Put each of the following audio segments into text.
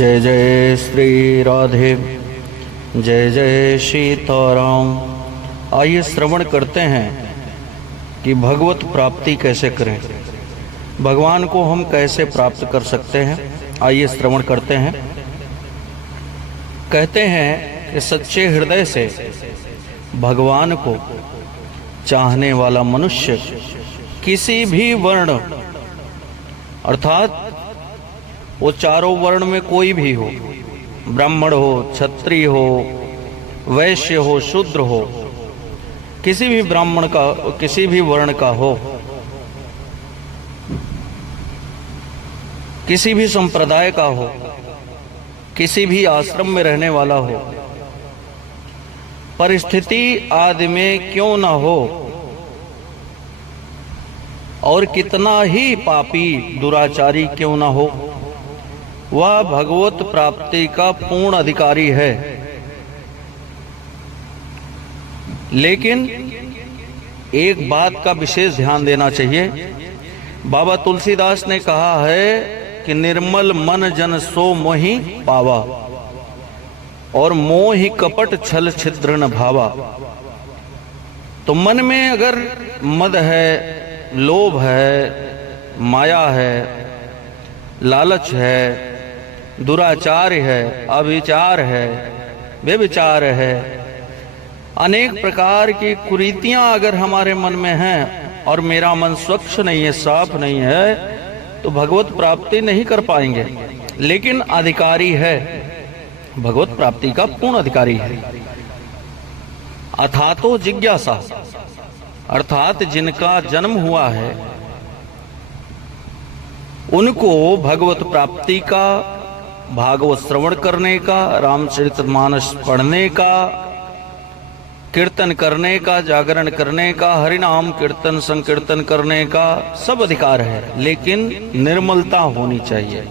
जय जय श्री राधे, जय जय सीताराम। आइए श्रवण करते हैं कि भगवत प्राप्ति कैसे करें, भगवान को हम कैसे प्राप्त कर सकते हैं। आइए श्रवण करते हैं। कहते हैं कि सच्चे हृदय से भगवान को चाहने वाला मनुष्य किसी भी वर्ण अर्थात वो चारों वर्ण में कोई भी हो, ब्राह्मण हो, क्षत्रिय हो, वैश्य हो, शूद्र हो, किसी भी ब्राह्मण का, किसी भी वर्ण का हो, किसी भी संप्रदाय का हो, किसी भी आश्रम में रहने वाला हो, परिस्थिति आदि में क्यों न हो और कितना ही पापी दुराचारी क्यों न हो, वह भगवत प्राप्ति का पूर्ण अधिकारी है। लेकिन एक बात का विशेष ध्यान देना चाहिए। बाबा तुलसीदास ने कहा है कि निर्मल मन जन सो मोहि पावा और मोहि कपट छल छिद्र न भावा। तो मन में अगर मद है, लोभ है, माया है, लालच है, दुराचार है, अविचार है, व्यभिचार है, अनेक प्रकार की कुरीतियां अगर हमारे मन में हैं और मेरा मन स्वच्छ नहीं है, साफ नहीं है, तो भगवत प्राप्ति नहीं कर पाएंगे। लेकिन अधिकारी है, भगवत प्राप्ति का पूर्ण अधिकारी है। अथातो जिज्ञासा अर्थात जिनका जन्म हुआ है उनको भगवत प्राप्ति का, भागवत श्रवण करने का, रामचरितमानस पढ़ने का, कीर्तन करने का, जागरण करने का, हरिनाम कीर्तन संकीर्तन करने का सब अधिकार है। लेकिन निर्मलता होनी चाहिए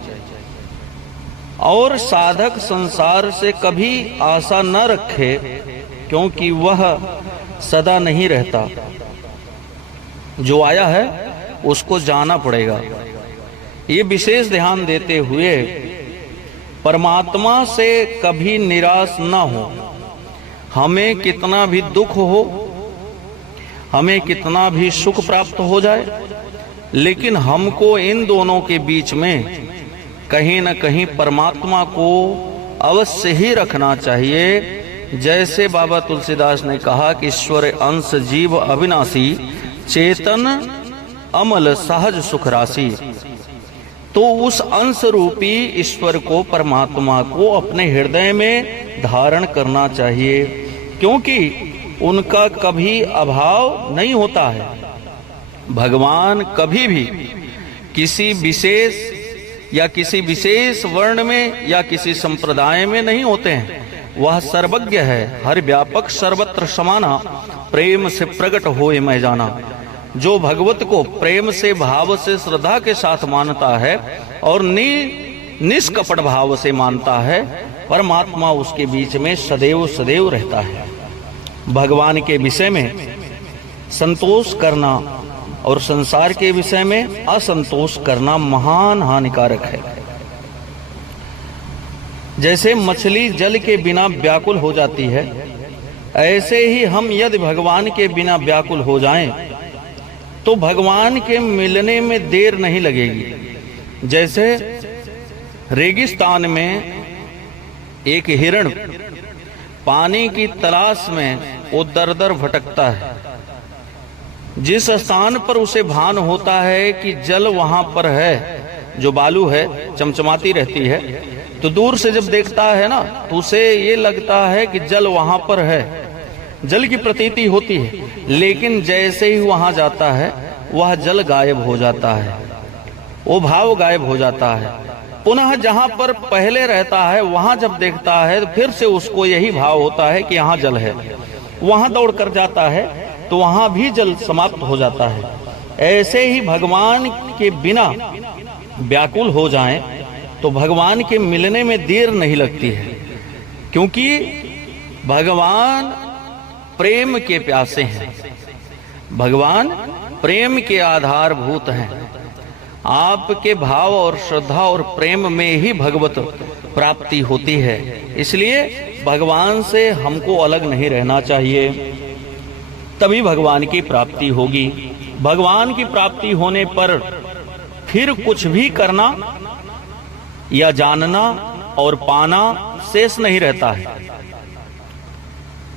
और साधक संसार से कभी आशा न रखे, क्योंकि वह सदा नहीं रहता। जो आया है उसको जाना पड़ेगा। ये विशेष ध्यान देते हुए परमात्मा से कभी निराश न हो। हमें कितना भी दुख हो, हमें कितना भी सुख प्राप्त हो जाए, लेकिन हमको इन दोनों के बीच में कहीं न कहीं परमात्मा को अवश्य ही रखना चाहिए। जैसे बाबा तुलसीदास ने कहा कि ईश्वर अंश जीव अविनाशी, चेतन अमल सहज सुख राशि। तो उस अंश रूपी ईश्वर को, परमात्मा को अपने हृदय में धारण करना चाहिए, क्योंकि उनका कभी अभाव नहीं होता है। भगवान कभी भी किसी विशेष या किसी विशेष वर्ण में या किसी संप्रदाय में नहीं होते हैं। वह सर्वज्ञ है, हर व्यापक सर्वत्र समाना, प्रेम से प्रकट होए मैं जाना। जो भगवत को प्रेम से, भाव से, श्रद्धा के साथ मानता है और निष्कपट भाव से मानता है, परमात्मा उसके बीच में सदैव सदैव रहता है। भगवान के विषय में संतोष करना और संसार के विषय में असंतोष करना महान हानिकारक है। जैसे मछली जल के बिना व्याकुल हो जाती है, ऐसे ही हम यदि भगवान के बिना व्याकुल हो जाएं तो भगवान के मिलने में देर नहीं लगेगी। जैसे रेगिस्तान में एक हिरण पानी की तलाश में वो दर दर भटकता है। जिस स्थान पर उसे भान होता है कि जल वहां पर है, जो बालू है, चमचमाती रहती है, तो दूर से जब देखता है ना, तो उसे ये लगता है कि जल वहां पर है, जल की प्रतीति होती है। लेकिन जैसे ही वहां जाता है वह जल गायब हो जाता है, वो भाव गायब हो जाता है। पुनः जहां पर पहले रहता है वहां जब देखता है तो फिर से उसको यही भाव होता है कि यहाँ जल है। वहां दौड़ कर जाता है तो वहां भी जल समाप्त हो जाता है। ऐसे ही भगवान के बिना व्याकुल हो जाएं तो भगवान के मिलने में देर नहीं लगती है, क्योंकि भगवान प्रेम के प्यासे हैं, भगवान प्रेम के आधारभूत हैं। आपके भाव और श्रद्धा और प्रेम में ही भगवत प्राप्ति होती है। इसलिए भगवान से हमको अलग नहीं रहना चाहिए, तभी भगवान की प्राप्ति होगी। भगवान की प्राप्ति होने पर फिर कुछ भी करना या जानना और पाना शेष नहीं रहता है।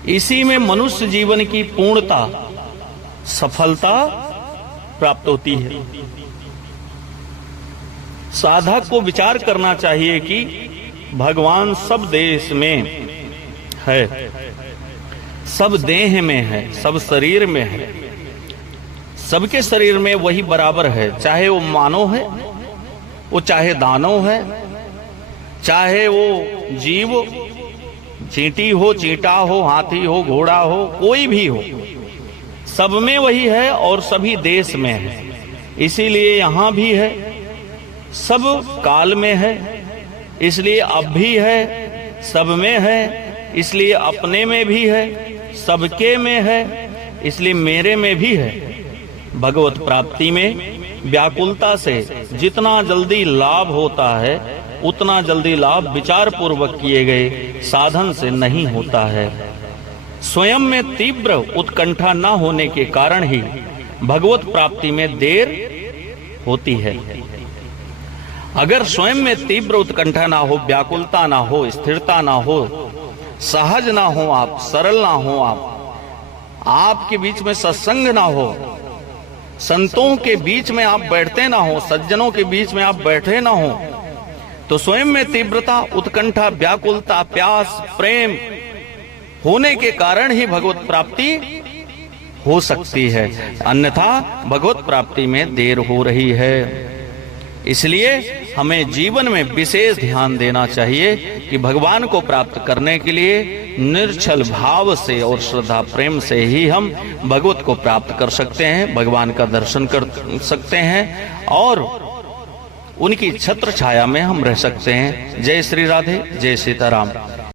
इसी में मनुष्य जीवन की पूर्णता, सफलता प्राप्त होती है। साधक को विचार करना चाहिए कि भगवान सब देश में है, सब देह में है, सब शरीर में है, सबके शरीर में वही बराबर है। चाहे वो मानव है, वो चाहे दानव है, चाहे वो जीव चींटी हो, चींटा हो, हाथी हो, घोड़ा हो, कोई भी हो, सब में वही है और सभी देश में है। इसीलिए यहां भी है, सब काल में है, इसलिए अब भी है, सब में है, इसलिए अपने में भी है, सबके में है, इसलिए मेरे में भी है। भगवत प्राप्ति में व्याकुलता से जितना जल्दी लाभ होता है, उतना जल्दी लाभ विचार पूर्वक किए गए साधन से नहीं होता है। स्वयं में तीव्र उत्कंठा न होने के कारण ही भगवत प्राप्ति में देर होती है। अगर स्वयं में तीव्र उत्कंठा ना हो, व्याकुलता ना हो, स्थिरता ना हो, सहज ना हो, आप सरल ना हो, आपके बीच में सत्संग ना हो, संतों के बीच में आप बैठते ना हो, सज्जनों के बीच में आप बैठे ना हो, तो स्वयं में तीव्रता, उत्कंठा, व्याकुलता, प्यास, प्रेम होने के कारण ही भगवत प्राप्ति हो सकती है, अन्यथा भगवत प्राप्ति में देर हो रही है। इसलिए हमें जीवन में विशेष ध्यान देना चाहिए कि भगवान को प्राप्त करने के लिए निर्छल भाव से और श्रद्धा प्रेम से ही हम भगवत को प्राप्त कर सकते हैं, भगवान का दर्शन कर सकते हैं और उनकी छत्र छाया में हम रह सकते हैं। जय श्री राधे, जय सीताराम।